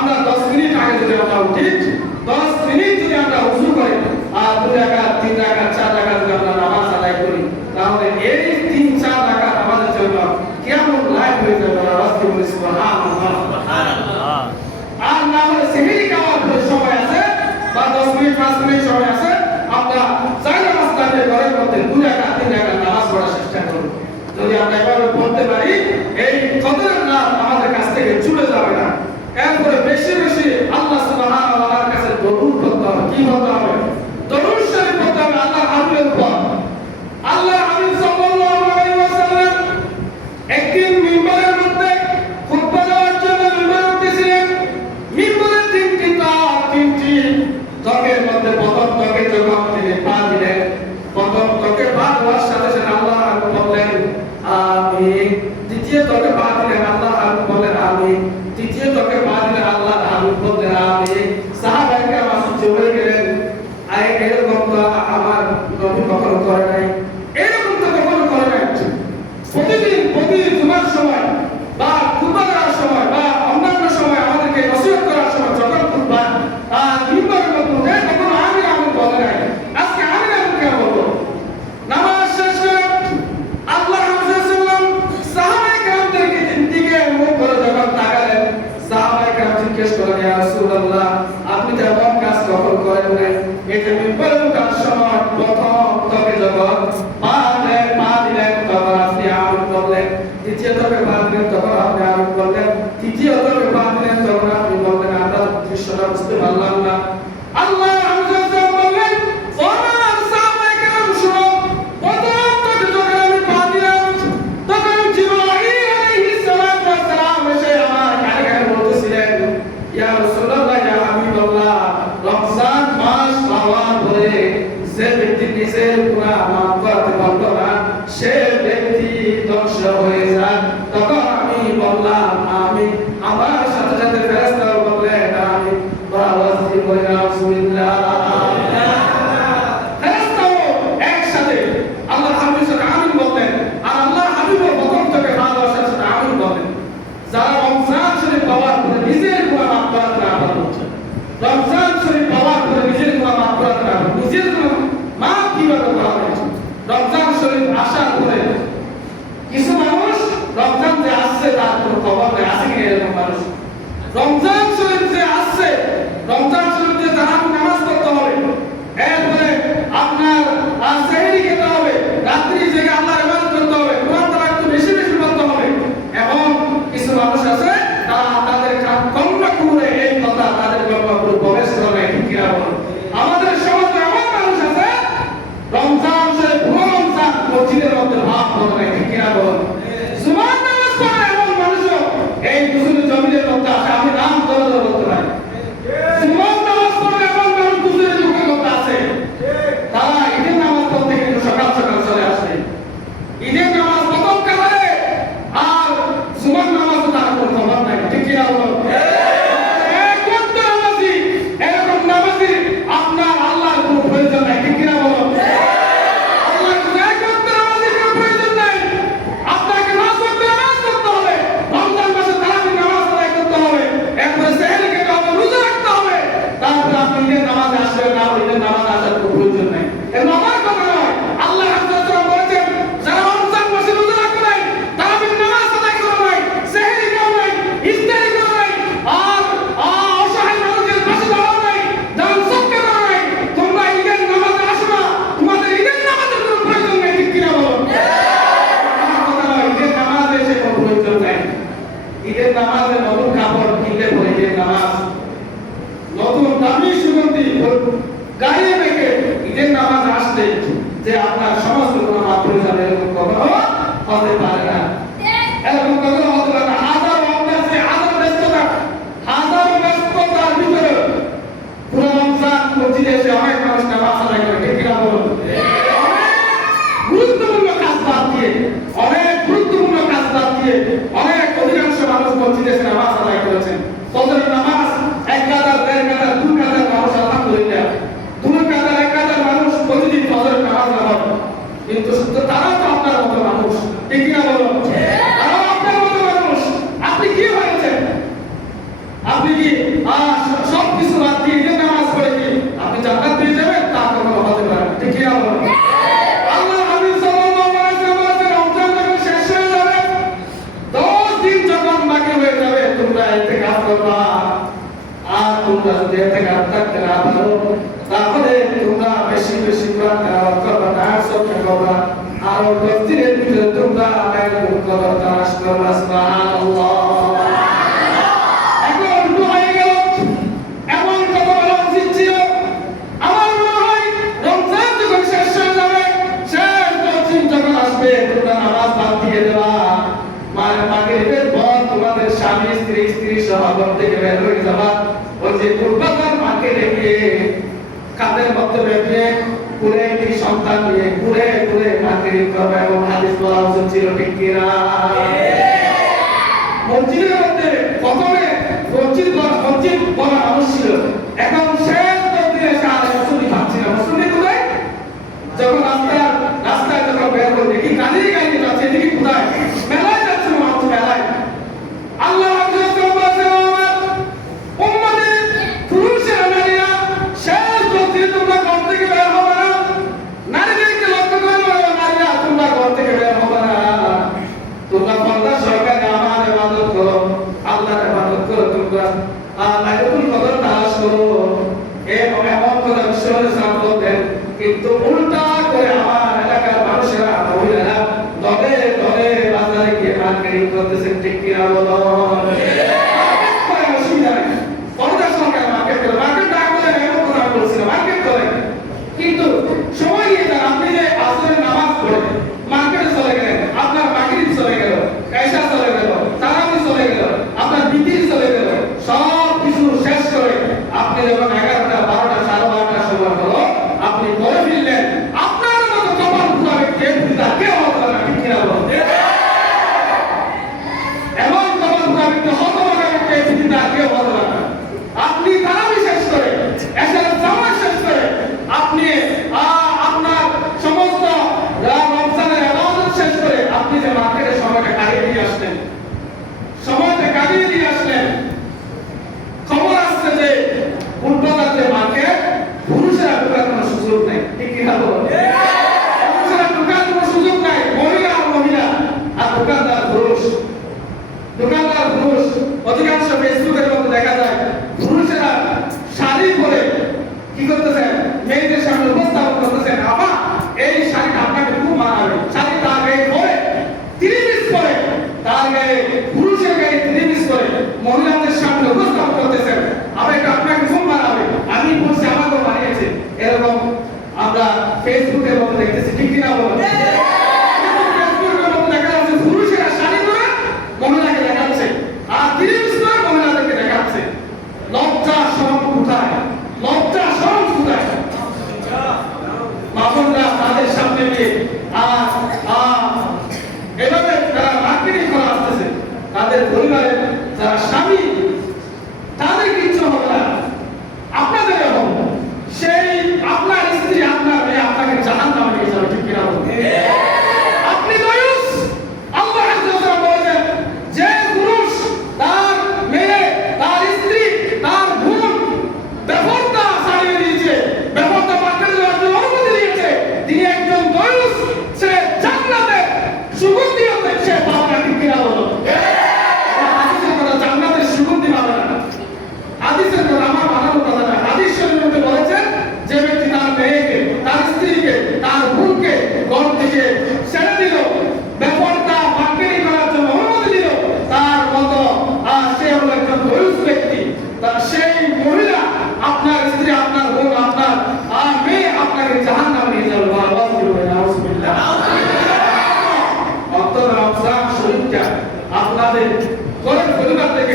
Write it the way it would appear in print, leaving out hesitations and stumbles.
আমরা 10 মিনিট আগে যদি আমরা উঠি, 10 মিনিট যদি আমরা ওযু করি আর 2 রাকাত 3 রাকাত 4 রাকাত যদি আমরা নামাজ আদায় করি, তাহলে এই 3-4 রাকাত আমাদের জন্য কেমন লাইফ হয়ে যাবে। রাস্তি বলি সুবহানাল্লাহ সুবহানাল্লাহ। আর না হলে সেহরি খাওয়ার সময় আছে বা 10 মিনিট 5 মিনিট সময় আছে, আমরা চাই নামাজ দাঁড়িয়ে ঘরের মধ্যে 2 রাকাত 3 রাকাত নামাজ পড়ার চেষ্টা করব। যদি আমরা এভাবে পড়তে পারি, এই কদরের রাত আমাদের কাছ থেকে চলে যাবে না। এরপরে বেশি বেশি আল্লাহ সুবহানাহু ওয়া তাআলার কাছে দরুদ পড়তে হবে। কি বলতে হবে? দরুদ শরীফ পড়তে হবে আল্লাহর হাবিবের উপর। আল্লাহর হাবিব সাল্লাল্লাহু আলাইহি ওয়াসাল্লাম একদিন মিম্বরের মধ্যে খুতবা দেওয়ার জন্য মিম্বরে উঠেছিলেন। মিম্বরের তিনটি ত্বকের মধ্যে প্রথম ত্বকে যখন তিনি পা দিলেন, প্রথম ত্বকে পা দেওয়ার সাথে সাথে আল্লাহ হাবিব বললেন আমিন। দ্বিতীয় ত্বকে পা দিলেন, আল্লাহ হাবিব বললেন আমিন। তৃতীয় ত্বকে পা দিলেন, আল্লাহ হাবিব বললেন আমিন। সাহাবায়ে কেরাম চুপ হয়ে গেলেন। এরকম তো আমার নবী কখনো করে নাই, এরকম তো কখনো করে নাই। প্রতিদিন জুমার সময় বা খুতবা দেওয়ার সময় বা অন্যান্য সময় আমাদেরকে নসিহত করার সময় যখন খুতবা মিম্বরের মধ্যে উঠে তখন আমিন আমিন বলে নাই। আজকে আমিন আমিন কেন বলবো? নামাজ শেষ করে আল্লাহ রাসূল সাল্লাল্লাহু আলাইহি ওয়াসাল্লাম সাহাবায়ে কেরামদেরকে দিকে মুখ করে যখন তাকালেন, সাহাবায়ে কেরাম জিজ্ঞেস করলেন, ইয়া রাসূলুল্লাহ, আপনি তো এমন কাজ কখন করেন নাই। এটা মিম্বরে ওঠার সময় প্রথম ত্বকে যখন পা দিলেন তখন আপনি আমিন বললেন, দ্বিতীয় ত্বকে পা দিলেন তখন আপনি আমিন বললেন, তৃতীয় ত্বকে পা দিলেন তখন আপনি বললেন। আমরা দৃশ্যটা বুঝতে পারলাম না। আল্লাহ রাসূল বললেন, ওমর সাহাবায়ে কেরাম শুনো, প্রথম ত্বকে যখন আমি পা দিলাম তখন জিবরাইল আলাইহিস সালাতু ওয়াস সালাম এসে আমার কানে কানে বলতেছিলেন, ইয়া রাসূলুল্লাহ, ইয়া হাবিবাল্লাহ, রমজান মাস পাওয়ার পরে যে ব্যক্তি নিজের গুনাহ মাফ করতে পারল না, সে ব্যক্তি ধ্বংস হয়ে যায়। তখন আমি বললাম আমিন। আমার সাথে সাথে ফেরেশতারা বললেন আমিন। আওয়াজ দিয়ে বলেন আলহামদুলিল্লাহ। ফেরেশতাও একসাথে আল্লাহর হাবিবের সাথে আমিন বললেন, আর আল্লাহর হাবিবও প্রথম থেকে ভালোবাসার সাথে সাথে আমিন বলেন। যারা রমজান শরীফ পাওয়ার পরে নিজের গুনাহ মাফ করতে না পারল, রমজান শরীফ পাওয়ার পরে নিজের গুনাহ মাফ করতে না পারল, নিজের গুনাহ মাফ কিভাবে করা হবে? রমজান শরীফ আসার পরে কিছু মানুষ রমজান যে আসছে তার কোনো খবর নেই, আছে কি এরকম মানুষ? রমজান শরীফ যে আসছে, রমজান শরীফ যে তারাবি নামাজ পড়তে হবে, এরপরে আপনার সেহরি খেতে হবে, রাত্রি জেগে আল্লাহর ইবাদত করতে হবে, কোরআন তেলাওয়াত একটু বেশি বেশি করতে হবে। এবং কিছু মানুষ আছে তারা তাদের কন্যা কুরে এই কথা তাদের কন্যা প্রবেশ করে নাই। ঠিক কিনা বলুন? আমাদের সমাজে এমন মানুষ আছে রমজান শরীফ পুরো রমজান মসজিদের মধ্যে ভাব করে নাই। ঠিক কিনা বলুন? জুমার নামাজ পড়ে এমন মানুষও এই দুজনের জমিনের মধ্যে আসে, আমি নাম ধরে ধরে বলতে পারি। জুমার নামাজ পড়ে এমন মানুষ দুজনের যুগের মধ্যে আছে, তারা ঈদের নামাজ পড়তে কিন্তু সকাল সকাল চলে আসে। ঈদের নামাজ প্রথম কাতারে, আর জুমার নামাজও তারা কোনো খবর নাই। ঠিক কিনা বলুন? এরকম নামাজি আপনার আল্লাহর কোনো প্রয়োজন নাই। ঠিক কিনা বলুন? ঈদের নামাজে নতুন কাপড় কিনলে পরে ঈদের নামাজ, নতুন দামি সুগন্ধি গায়ে রেখে ঈদের নামাজ আসলে যে আপনার সমস্ত গুনাহ মাফ হয়ে যাবে, এরকম কখনো হতে পারে না। এরকম কখনো হতে পারে না। হাজার অভ্যাসে হাজার ব্যস্ততার ভিতরে পুরো রমজান মসজিদে এসে অনেক মানুষ নামাজ আদায় করে। ঠিক কিনা বলুন? গুরুত্বপূর্ণ কাজ বাদ দিয়ে, অনেক অধিকাংশ মানুষ মসজিদে এসে নামাজ আদায় করেছেন। ফজরের নামাজ 1 কাতার 1.5 কাতার 2 কাতার মানুষ আলহামদুলিল্লাহ, 2 কাতার 1 কাতার মানুষ প্রতিদিন ফজরের নামাজ পড়ে। কিন্তু তোমরা ইতিকাফ করবা। আর তোমরা যদি ইতিকাফ থাকতে না পারো তাহলে তোমরা বেশি বেশি কোরআন তেলাওয়াত করবা, নামাজ করবা, আর তফসিরের ভিতরে তোমরা লাইলাতুল কদর তালাশ করবা। সুবহানাল্লাহ। এখন হয়ে গেল এমন কত বড় উচিত ছিল। আমার মনে হয় রমজান যখন শেষ হয়ে যাবে, শেষ তফসির যখন আসবে, তোমরা নামাজ বাদ দিয়ে দেবা। মাগরিবের পর তোমাদের স্বামী স্ত্রী সহ ঘর থেকে বের হয়ে যাবা। ওই যে পূর্বাকার মাকে রেখে কাঁধের মধ্যে রেখে ঘুরে একটি সন্তান নিয়ে ঘুরে ঘুরে মাগরিব করবে এবং হাদিস বলা উচিত ছিল, ঠিক কিনা? মসজিদের মধ্যে প্রথমে মসজিদ বলা মানুষ ছিল, এখন শেষ তকদিরে এসে আর মুসল্লি ভাবছি না। মুসল্লি কোথায়? যখন রাস্তায় যখন বের করে দেখি গাড়ি যাচ্ছে, এদিকে কোথায়? মেলায় যাচ্ছে মানুষ, মেলায়। আল্লাহ কিন্তু উল্টা করে আমার এলাকার মানুষেরা মহিলারা দলে দলে বাজারে গিয়ে মার্কেটিং করতেছে, ঠিক কিনা বলো? অসুবিধা নেই, পর্দার সরকার মার্কেট করে, মার্কেট না করলে এমন কথা বলছিল, মার্কেট করে। কিন্তু সময় নিয়ে যান, আপনি যে আসরের নামাজ পড়ে মার্কেটে চলে গেলেন, আপনার মাগরিব চলে গেল, এশা চলে গেল, তারাবি চলে গেল, আপনার বিতির চলে গেল, সব কিছু শেষ করে আপনি যখন 11টা 12টা 12:30টার সময় হলো আপনি ঘরে ফিরলেন, আপনার মতো কপাল ঘুরাবে কেউ হতে পারে না, ঠিক কিনা বলো? এমন কপাল ঘুরাবে কেউ হতে পারে না। আপনি তারাবি শেষ করে এশার জামাত শেষ করে আপনি আপনার সমস্ত রমজানের ইবাদত শেষ করে আপনি যে মার্কেটে সময়টা কাটিয়ে দিয়ে আসলেন, খবর আসছে যে উল্টোদাতে মার্কেট পুরুষেরা ঢোকার কোনো সুযোগ নেই, ঠিক কিনা বলো? পুরুষেরা ঢোকার কোনো সুযোগ নাই, মহিলা আর দোকানদার পুরুষ। অধিকাংশ ফেসবুকের মধ্যে দেখা যায় পুরুষেরা শাড়ি পরে কি করতেছে, মেয়েদের সামনে উপস্থাপন করতেছেন, আপা এই শাড়িটা আপনাকে খুব মানাবে। শাড়ি তার গায়ে পরে 3 পিস পরে, তার গায়ে পুরুষের গায়ে 3 পিস পরে মহিলাদের সামনে উপস্থাপন করতেছেন, আপা এটা আপনাকে খুব মানাবে। আমি বলছি আমাকেও মানিয়েছে। এরকম আমরা ফেসবুকের মধ্যে দেখতেছি, ঠিক কিনা বলো? ফেসবুকের মধ্যে দেখা যাচ্ছে পুরুষেরা শাড়ি পরে মহিলাকে দেখাচ্ছে, আর 3 পিস পরে মহিলাদেরকে দেখাচ্ছে। লজ্জা শরম কোথায়? মামুনরা তাদের সামনে গিয়ে এভাবে তারা মার্কেটিং করা আসতেছে, তাদের পরিবারের যারা স্বামী তাদের কিছু হবে না, আপনাদের হবে। সেই আপনার স্ত্রী আপনার মেয়ে আপনাকে জাহান্নামে নিয়ে যাবে, ঠিক কিনা বলুন? আপনি দয়ুস। আল্লাহ আযজা বলেন যে পুরুষ তার মেয়ে, তার স্ত্রী, তার বোন বেপরদা ছাড়িয়ে দিয়েছে, বেপরদা মার্কেটে যাওয়ার জন্য অনুমতি দিয়েছে, তিনি একজন দয়ুস। সে জান্নাতে সুগন্ধি হতে সে পাবে না, ঠিক কিনা বলো? হাদিসের কথা, জান্নাতের সুগন্ধি পাবে না। হাদিসের কথা আমার বানানো কথা না। হাদিস শরীফের মধ্যে বলেছেন যে ব্যক্তি তার মেয়েকে, তার স্ত্রীকে, তার বোনকে ঘর থেকে ছেড়ে দিল, বেপরদা মার্কেটিং করার জন্য অনুমতি দিল, তার মতো সে হলো একজন দয়ুস ব্যক্তি। সেই মহিলা, আপনার স্ত্রী, আপনার বোন, আপনার মেয়ে আপনাকে জাহান্নামে নিয়ে যাবে। রমজান শরীফটা আপনাদের ঘরের পরিবার থেকে